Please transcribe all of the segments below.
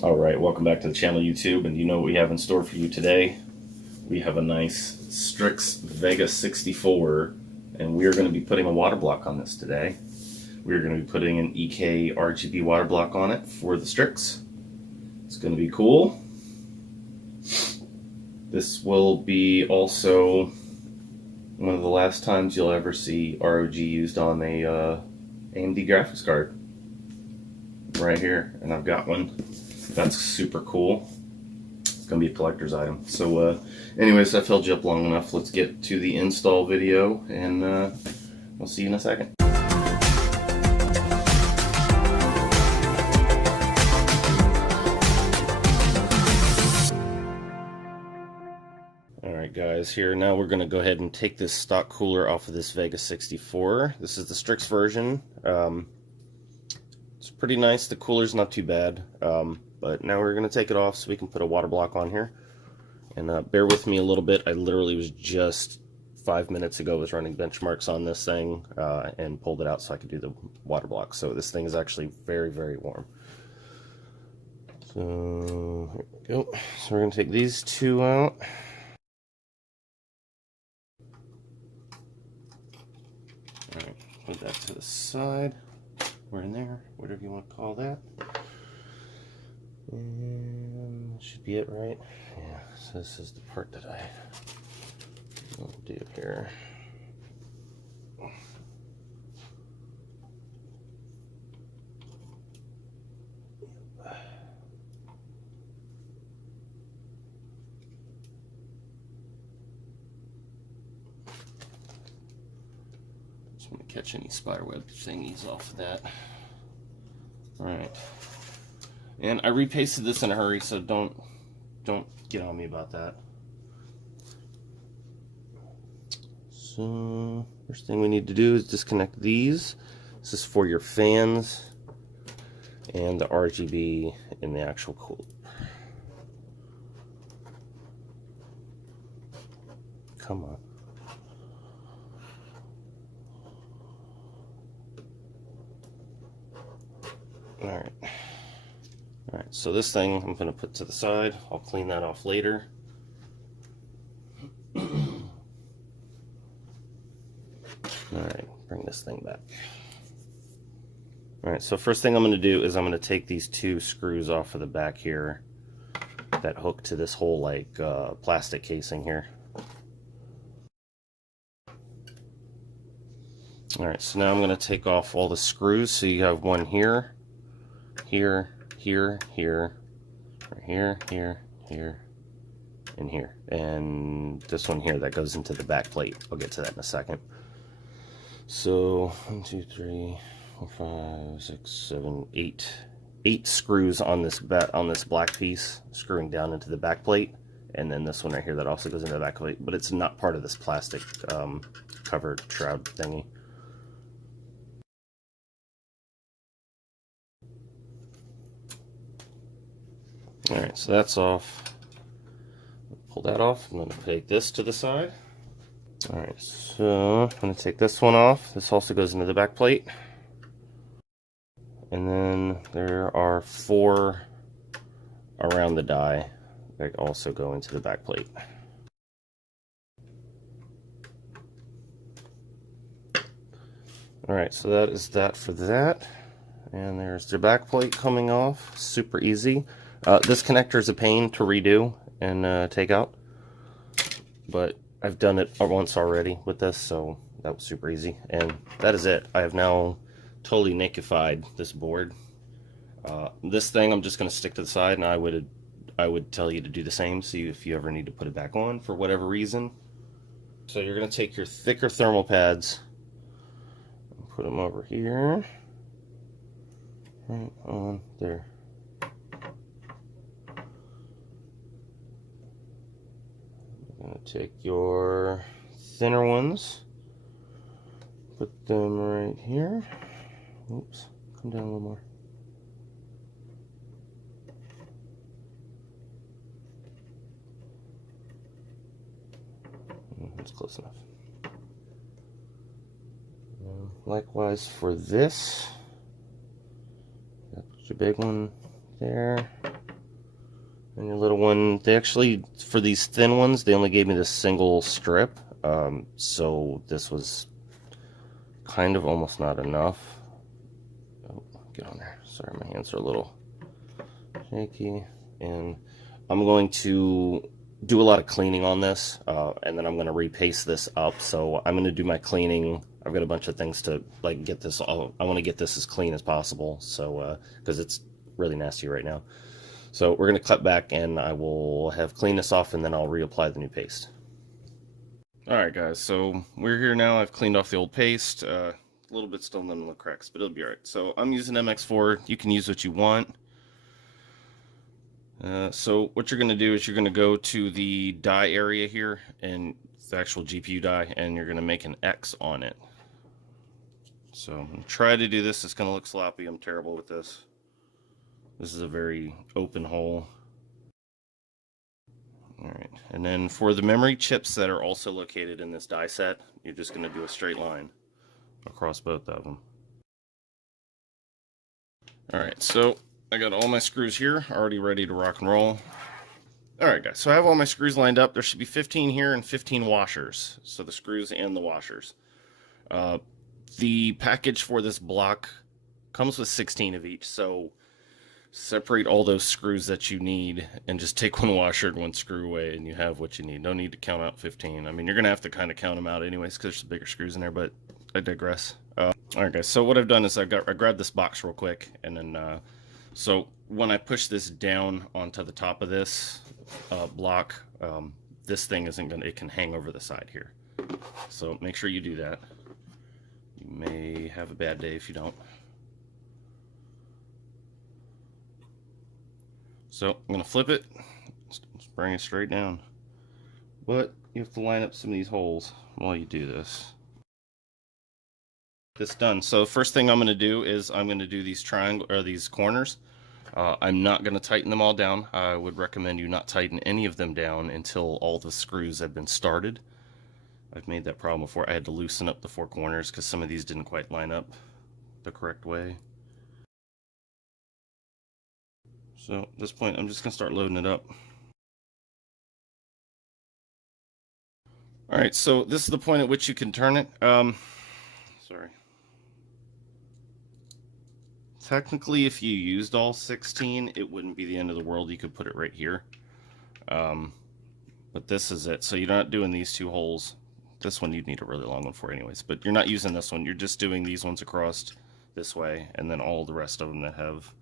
Alright, welcome back to the channel, YouTube, and you know what we have in store for you today. We have a nice Strix Vega 64, and we are going to be putting a water block on this today. We're going to be putting an EK RGB water block on it for the Strix. It's going to be cool. This will be also one of the last times you'll ever see ROG used on a AMD graphics card. Right here, and I've got one. That's super cool. It's gonna be a collector's item. So anyways, I filled you up long enough. Let's get to the install video, and we'll see you in a second. Alright guys, here now we're going to go ahead and take this stock cooler off of this Vega 64. This is the Strix version. It's pretty nice. The cooler's not too bad. But now we're going to take it off so we can put a water block on here. And bear with me a little bit. I literally was just 5 minutes ago was running benchmarks on this thing and pulled it out so I could do the water block. So this thing is actually very, very warm. So here we go. So we're going to take these two out. Alright, put that to the side. We're in there, whatever you want to call that. And that should be it, right? Yeah, so this is the part that I will do here. Just want to catch any spiderweb thingies off of that. Alright. And I repasted this in a hurry, so don't get on me about that. So first thing we need to do is disconnect these. This is for your fans and the RGB in the actual cooler. Come on. Alright. Alright, so this thing I'm going to put to the side. I'll clean that off later. Alright, bring this thing back. Alright, so first thing I'm going to do is I'm going to take these two screws off of the back here that hook to this whole like plastic casing here. Alright, so now I'm going to take off all the screws. So you have one here, here, here, here, here, here, here, and here. And this one here that goes into the back plate. I'll get to that in a second. So 1, 2, 3, 4, 5, 6, 7, 8. 8 screws on this black piece, screwing down into the back plate. And then this one right here that also goes into the back plate, but it's not part of this plastic covered shroud thingy. Alright, so that's off. Pull that off. I'm going to take this to the side. Alright, so I'm going to take this one off. This also goes into the back plate. And then there are 4 around the die that also go into the back plate. Alright, so that is that for that. And there's the back plate coming off. Super easy. This connector is a pain to redo and take out, but I've done it once already with this, so that was super easy. And that is it. I have now totally nakified this board. This thing I'm just going to stick to the side, and I would tell you to do the same. See if you ever need to put it back on for whatever reason. So you're going to take your thicker thermal pads and put them over here, right on there. Take your thinner ones, put them right here. Oops, come down a little more. That's close enough. Likewise for this, got your big one there. one, they actually, for these thin ones, they only gave me this single strip. So this was kind of almost not enough. Oh, get on there. Sorry, my hands are a little shaky. And I'm going to do a lot of cleaning on this, and then I'm going to repaste this up. So I'm going to do my cleaning. I've got a bunch of things to like get this all. I want to get this as clean as possible. So because it's really nasty right now. So we're going to cut back, and I will have cleaned this off, and then I'll reapply the new paste. Alright guys, so we're here now. I've cleaned off the old paste. A little bit still in the little cracks, but it'll be alright. So I'm using MX4. You can use what you want. So what you're going to do is you're going to go to the die area here, and it's the actual GPU die, and you're going to make an X on it. So I'm going to try to do this. It's going to look sloppy. I'm terrible with this. This is a very open hole. Alright, and then for the memory chips that are also located in this die set, you're just going to do a straight line across both of them. Alright, so I got all my screws here, already ready to rock and roll. Alright guys, so I have all my screws lined up. There should be 15 here and 15 washers. So the screws and the washers. The package for this block comes with 16 of each, so separate all those screws that you need and just take one washer and one screw away and you have what you need. No need to count out 15. I mean, you're going to have to kind of count them out anyways because there's some bigger screws in there, but I digress. Alright guys, so what I've done is I grabbed this box real quick, and then so when I push this down onto the top of this block, this thing isn't going to, it can hang over the side here. So make sure you do that. You may have a bad day if you don't. So I'm going to flip it, just bring it straight down. But you have to line up some of these holes while you do this. This done. So first thing I'm going to do is I'm going to do these these corners. I'm not going to tighten them all down. I would recommend you not tighten any of them down until all the screws have been started. I've made that problem before. I had to loosen up the four corners because some of these didn't quite line up the correct way. So at this point, I'm just going to start loading it up. Alright, so this is the point at which you can turn it. Sorry. Technically, if you used all 16, it wouldn't be the end of the world. You could put it right here. But this is it. So you're not doing these two holes. This one you'd need a really long one for anyways. But you're not using this one. You're just doing these ones across this way. And then all the rest of them that have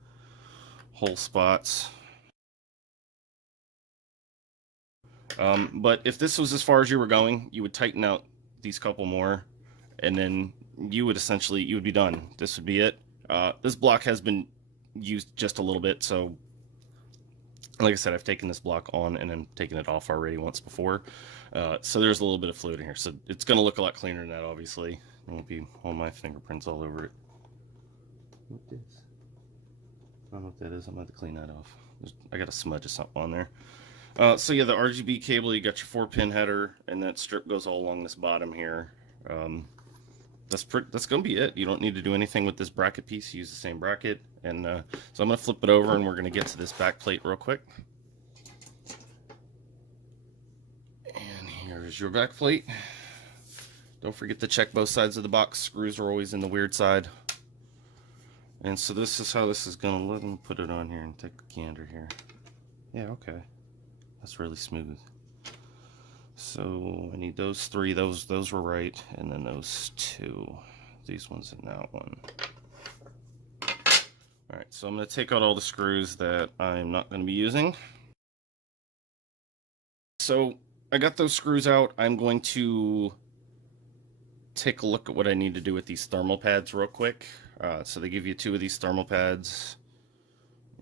hole spots. But if this was as far as you were going, you would tighten out these couple more, and then you would be done. This would be it. This block has been used just a little bit, so like I said, I've taken this block on and then taken it off already once before. So there's a little bit of fluid in here, so it's going to look a lot cleaner than that, obviously. It won't be all my fingerprints all over it. What this? I don't know what that is. I'm going to have to clean that off. I got a smudge of something on there. So yeah, the RGB cable, you got your 4-pin header, and that strip goes all along this bottom here. That's going to be it. You don't need to do anything with this bracket piece. Use the same bracket. And so I'm going to flip it over, and we're going to get to this back plate real quick. And here's your back plate. Don't forget to check both sides of the box. Screws are always in the weird side. And so this is how this is going to look. Let me put it on here and take a gander here. Yeah, okay. That's really smooth. So I need those three. Those were right. And then those two. These ones and that one. Alright, so I'm going to take out all the screws that I'm not going to be using. So I got those screws out. I'm going to take a look at what I need to do with these thermal pads real quick. So they give you 2 of these thermal pads,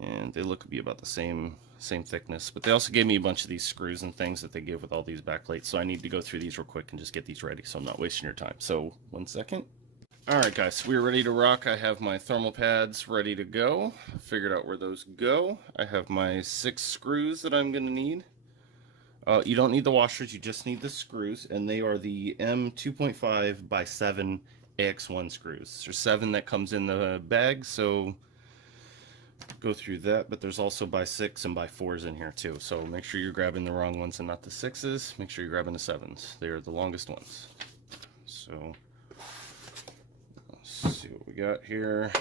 and they look to be about the same thickness, but they also gave me a bunch of these screws and things that they give with all these backplates, so I need to go through these real quick and just get these ready so I'm not wasting your time. So 1 second. Alright guys, we're ready to rock. I have my thermal pads ready to go. I figured out where those go. I have my 6 screws that I'm going to need. You don't need the washers, you just need the screws, and they are the M2.5 by 7 AX1 screws. There's 7 that comes in the bag, so go through that, but there's also by 6 and by 4s in here too. So make sure you're grabbing the wrong ones and not the 6s. Make sure you're grabbing the 7s. They are the longest ones. So let's see what we got here.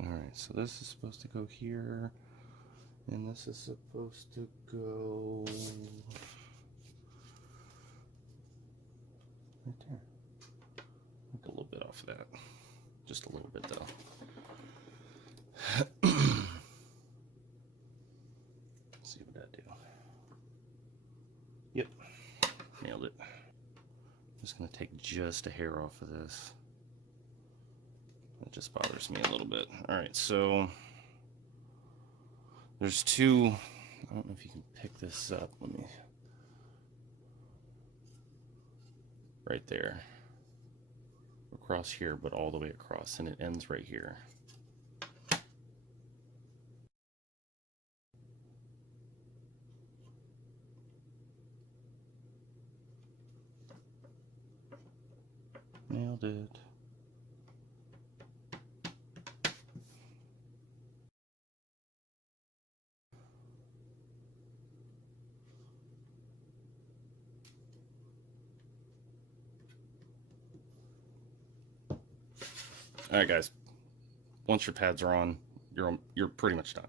Alright, so this is supposed to go here, and this is supposed to go right there. A little bit off of that. Just a little bit though. Let's see what that do. Yep, nailed it. I'm just gonna take just a hair off of this. It just bothers me a little bit. Alright, so there's two, I don't know if you can pick this up. Let me, right there. Across here, but all the way across, and it ends right here. Nailed it. All right, guys. Once your pads are on, you're pretty much done.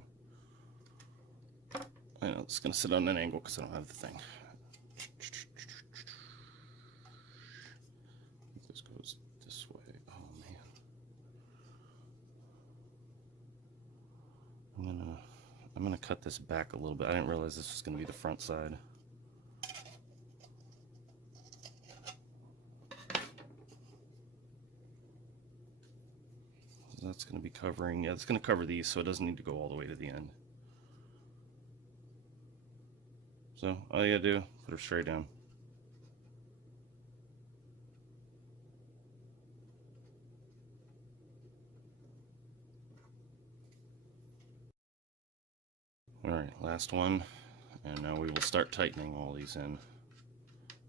I know it's gonna sit on an angle because I don't have the thing. This goes this way. Oh man. I'm gonna cut this back a little bit. I didn't realize this was gonna be the front side. That's going to be covering, yeah, it's going to cover these, so it doesn't need to go all the way to the end. So all you gotta do, put her straight down. All right, last one, and now we will start tightening all these in.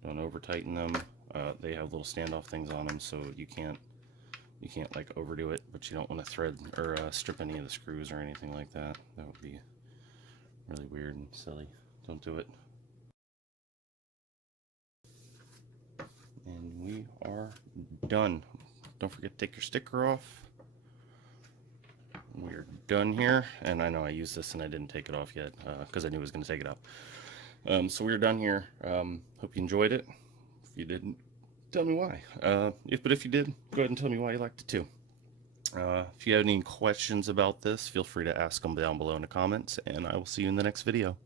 Don't over tighten them. They have little standoff things on them, so you can't like overdo it, but you don't want to thread or strip any of the screws or anything like that. That would be really weird and silly. Don't do it. And we are done. Don't forget to take your sticker off. We're done here, and I know I used this and I didn't take it off yet because I knew I was going to take it off. So we're done here. Hope you enjoyed it. If you didn't, tell me why. But if you did, go ahead and tell me why you liked it too. If you have any questions about this, feel free to ask them down below in the comments, and I will see you in the next video.